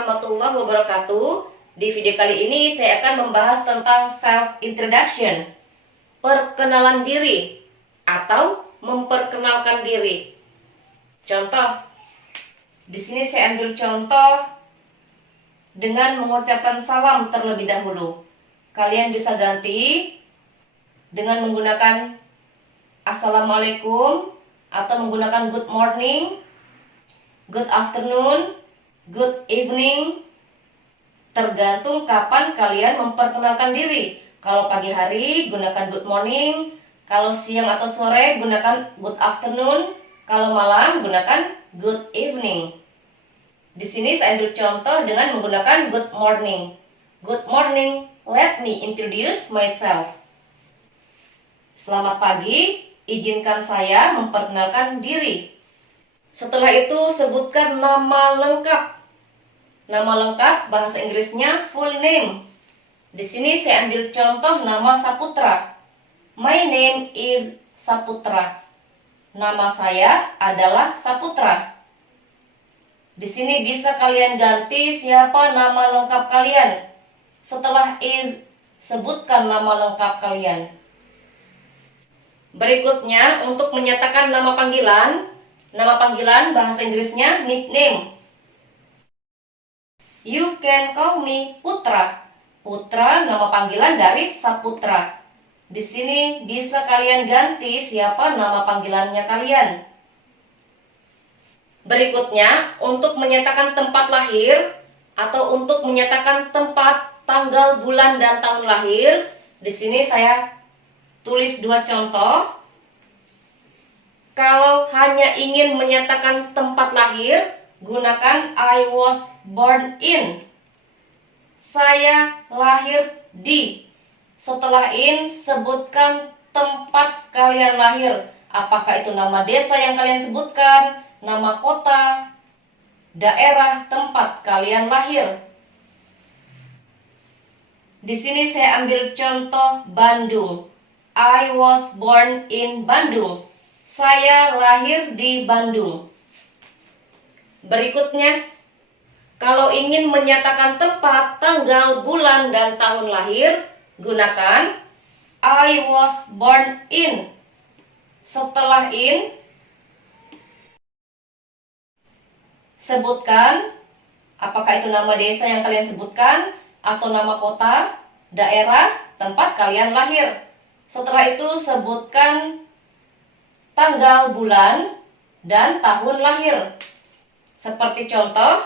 warahmatullahi wabarakatuh. Di video kali ini saya akan membahas tentang self-introduction, perkenalan diri atau memperkenalkan diri. Contoh, di sini saya ambil contoh dengan mengucapkan salam terlebih dahulu. Kalian bisa ganti dengan menggunakan Assalamualaikum atau menggunakan good morning, good afternoon, good evening, tergantung kapan kalian memperkenalkan diri. Kalau pagi hari gunakan good morning, kalau siang atau sore gunakan good afternoon, kalau malam gunakan good evening. Di sini saya ambil contoh dengan menggunakan good morning. Good morning, let me introduce myself. Selamat pagi, izinkan saya memperkenalkan diri. Setelah itu sebutkan nama lengkap. Nama lengkap bahasa Inggrisnya full name. Di sini saya ambil contoh nama Saputra. My name is Saputra. Nama saya adalah Saputra. Di sini bisa kalian ganti siapa nama lengkap kalian. Setelah is, sebutkan nama lengkap kalian. Berikutnya untuk menyatakan nama panggilan. Nama panggilan bahasa Inggrisnya nickname. You can call me Putra. Putra nama panggilan dari Saputra. Di sini bisa kalian ganti siapa nama panggilannya kalian. Berikutnya untuk menyatakan tempat lahir atau untuk menyatakan tempat, tanggal, bulan dan tahun lahir. Di sini saya tulis dua contoh. Kalau hanya ingin menyatakan tempat lahir, gunakan I was born in. Saya lahir di. Setelah in, sebutkan tempat kalian lahir. Apakah itu nama desa yang kalian sebutkan, nama kota, daerah tempat kalian lahir. Di sini saya ambil contoh Bandung. I was born in Bandung. Saya lahir di Bandung. Berikutnya, kalau ingin menyatakan tempat, tanggal, bulan, dan tahun lahir, gunakan I was born in. Setelah in, sebutkan apakah itu nama desa yang kalian sebutkan, atau nama kota, daerah, tempat kalian lahir. Setelah itu sebutkan tanggal, bulan, dan tahun lahir. Seperti contoh,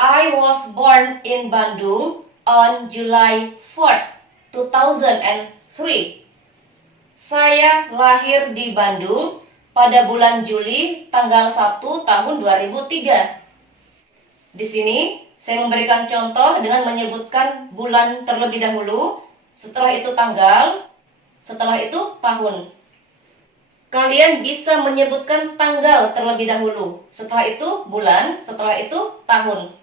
I was born in Bandung on July 1st, 2003. Saya lahir di Bandung pada bulan Juli tanggal 1 tahun 2003. Di sini saya memberikan contoh dengan menyebutkan bulan terlebih dahulu, setelah itu tanggal, setelah itu tahun. Kalian bisa menyebutkan tanggal terlebih dahulu, setelah itu bulan, setelah itu tahun.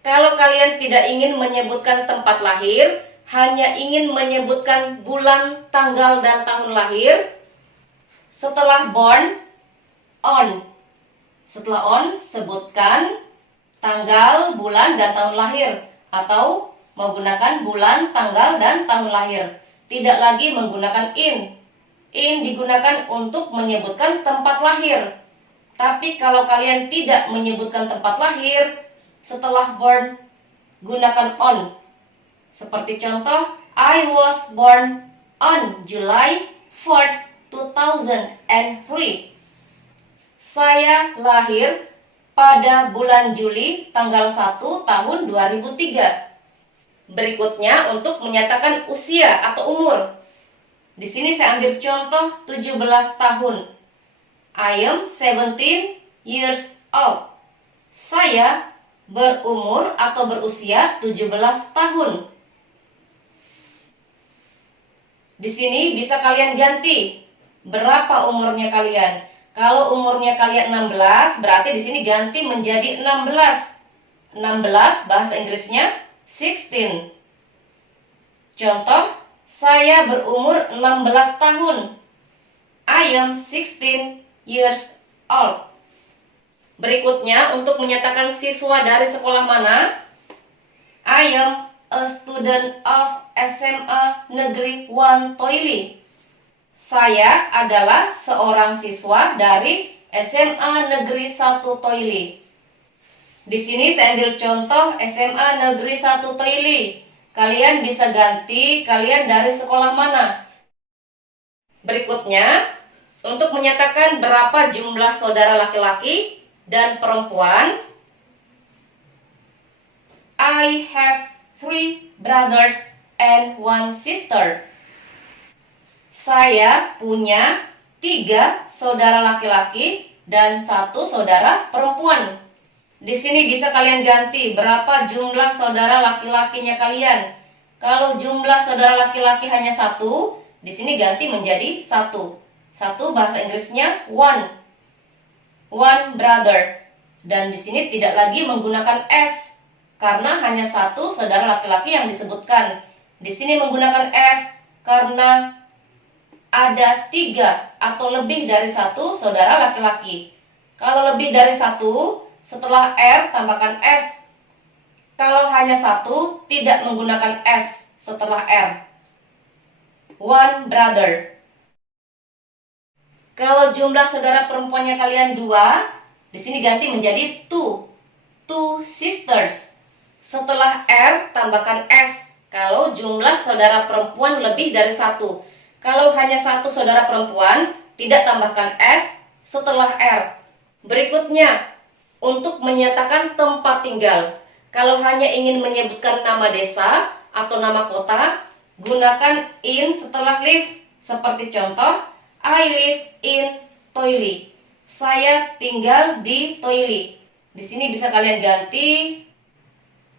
Kalau kalian tidak ingin menyebutkan tempat lahir, hanya ingin menyebutkan bulan, tanggal, dan tahun lahir, setelah born, on. Setelah on, sebutkan tanggal, bulan, dan tahun lahir. Atau menggunakan bulan, tanggal, dan tahun lahir. Tidak lagi menggunakan in. In digunakan untuk menyebutkan tempat lahir. Tapi kalau kalian tidak menyebutkan tempat lahir, setelah born, gunakan on. Seperti contoh, I was born on July 1st, 2003. Saya lahir pada bulan Juli tanggal 1 tahun 2003. Berikutnya untuk menyatakan usia atau umur. Di sini saya ambil contoh 17 tahun. I am 17 years old. Saya berumur atau berusia 17 tahun. Di sini bisa kalian ganti berapa umurnya kalian. Kalau umurnya kalian 16, berarti di sini ganti menjadi 16. 16 bahasa Inggrisnya 16. Contoh, saya berumur 16 tahun. I am 16 years old. Berikutnya, untuk menyatakan siswa dari sekolah mana, I am a student of SMA Negeri 1 Toili. Saya adalah seorang siswa dari SMA Negeri 1 Toili. Di sini saya ambil contoh SMA Negeri 1 Toili. Kalian bisa ganti kalian dari sekolah mana. Berikutnya, untuk menyatakan berapa jumlah saudara laki-laki dan perempuan, I have 3 brothers and 1 sister. Saya punya 3 saudara laki-laki dan 1 saudara perempuan. Di sini bisa kalian ganti berapa jumlah saudara laki-lakinya kalian. Kalau jumlah saudara laki-laki hanya 1, di sini ganti menjadi 1. 1 bahasa Inggrisnya one brother. Dan di sini tidak lagi menggunakan S karena hanya 1 saudara laki-laki yang disebutkan. Di sini menggunakan S karena ada 3 atau lebih dari 1 saudara laki-laki. Kalau lebih dari 1, setelah R tambahkan S. Kalau hanya 1, tidak menggunakan S setelah R. One brother. Kalau jumlah saudara perempuannya kalian 2, di sini ganti menjadi two sisters. Setelah R tambahkan S. Kalau jumlah saudara perempuan lebih dari 1. Kalau hanya 1 saudara perempuan, tidak tambahkan S setelah R. Berikutnya, untuk menyatakan tempat tinggal. Kalau hanya ingin menyebutkan nama desa atau nama kota, gunakan in setelah live. Seperti contoh, I live in Toili. Saya tinggal di Toili. Di sini bisa kalian ganti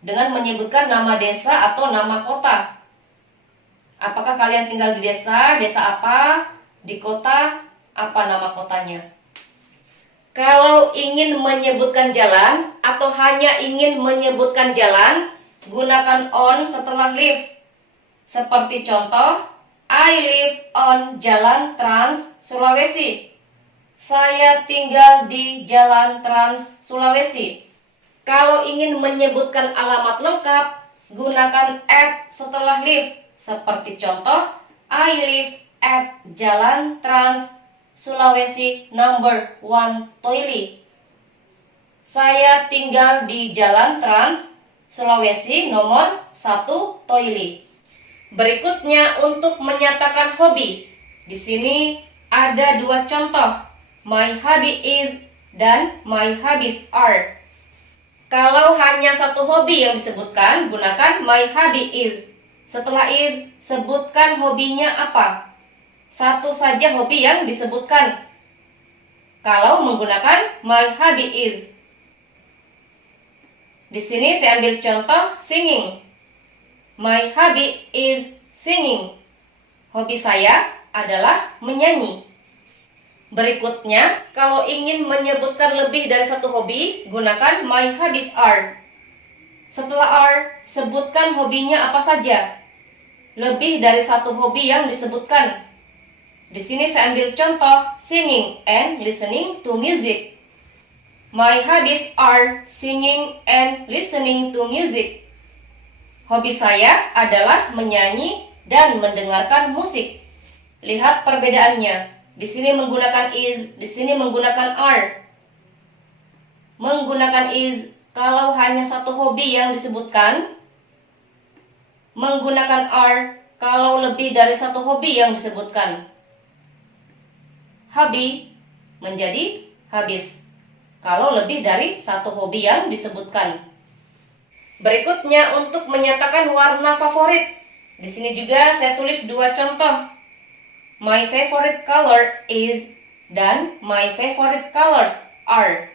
dengan menyebutkan nama desa atau nama kota. Apakah kalian tinggal di desa? Desa apa? Di kota? Apa nama kotanya? Kalau ingin menyebutkan jalan atau hanya ingin menyebutkan jalan, gunakan on setelah live. Seperti contoh, I live on Jalan Trans Sulawesi. Saya tinggal di Jalan Trans Sulawesi. Kalau ingin menyebutkan alamat lengkap, gunakan at setelah live. Seperti contoh, I live at Jalan Trans Sulawesi number 1 Toili. Saya tinggal di Jalan Trans Sulawesi nomor 1 Toili. Berikutnya untuk menyatakan hobi. Di sini ada 2 contoh. My hobby is dan my hobbies are. Kalau hanya 1 hobi yang disebutkan, gunakan my hobby is. Setelah is, sebutkan hobinya apa. 1 saja hobi yang disebutkan. Kalau menggunakan my hobby is. Di sini saya ambil contoh singing. My hobby is singing. Hobi saya adalah menyanyi. Berikutnya, kalau ingin menyebutkan lebih dari 1 hobi, gunakan my hobbies are. Setelah are, sebutkan hobinya apa saja. Lebih dari 1 hobi yang disebutkan. Di sini saya ambil contoh singing and listening to music. My hobbies are singing and listening to music. Hobi saya adalah menyanyi dan mendengarkan musik. Lihat perbedaannya. Di sini menggunakan is, di sini menggunakan are. Menggunakan is kalau hanya 1 hobi yang disebutkan. Menggunakan are kalau lebih dari 1 hobi yang disebutkan. Hobi menjadi habis kalau lebih dari 1 hobi yang disebutkan. Berikutnya untuk menyatakan warna favorit. Di sini juga saya tulis 2 contoh. My favorite color is dan my favorite colors are.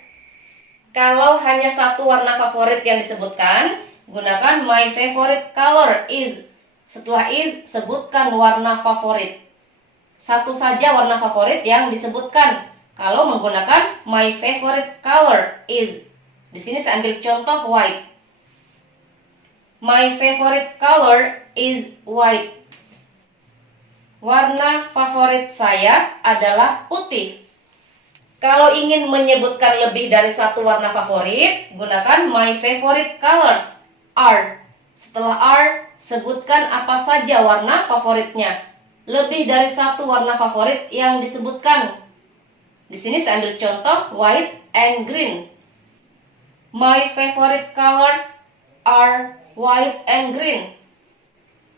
Kalau hanya 1 warna favorit yang disebutkan, gunakan my favorite color is. Setelah is, sebutkan warna favorit. 1 saja warna favorit yang disebutkan. Kalau menggunakan my favorite color is. Di sini saya ambil contoh white. My favorite color is white. Warna favorit saya adalah putih. Kalau ingin menyebutkan lebih dari satu warna favorit, gunakan my favorite colors are. Setelah are, sebutkan apa saja warna favoritnya. Lebih dari satu warna favorit yang disebutkan. Di sini saya ambil contoh white and green. My favorite colors are white and green.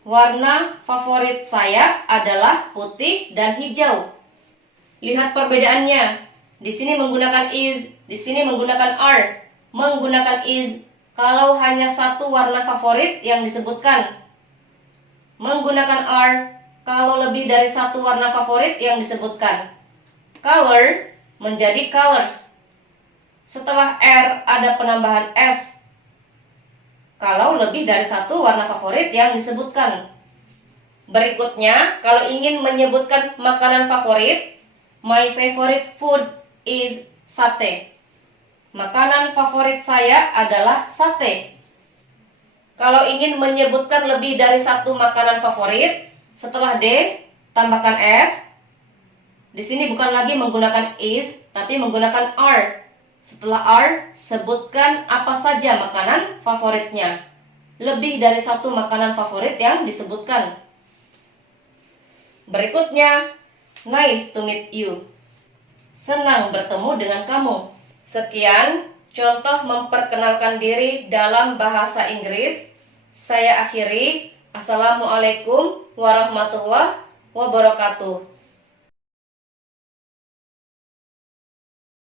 Warna favorit saya adalah putih dan hijau. Lihat perbedaannya. Di sini menggunakan is, di sini menggunakan are. Menggunakan is kalau hanya satu warna favorit yang disebutkan. Menggunakan are kalau lebih dari satu warna favorit yang disebutkan. Color menjadi colors. Setelah R ada penambahan S kalau lebih dari satu warna favorit yang disebutkan. Berikutnya, kalau ingin menyebutkan makanan favorit, my favorite food is sate. Makanan favorit saya adalah sate. Kalau ingin menyebutkan lebih dari satu makanan favorit, setelah D tambahkan S. Di sini bukan lagi menggunakan is, tapi menggunakan are. Setelah are, sebutkan apa saja makanan favoritnya. Lebih dari satu makanan favorit yang disebutkan. Berikutnya, nice to meet you. Senang bertemu dengan kamu. Sekian contoh memperkenalkan diri dalam bahasa Inggris. Saya akhiri. Assalamualaikum warahmatullahi wabarakatuh.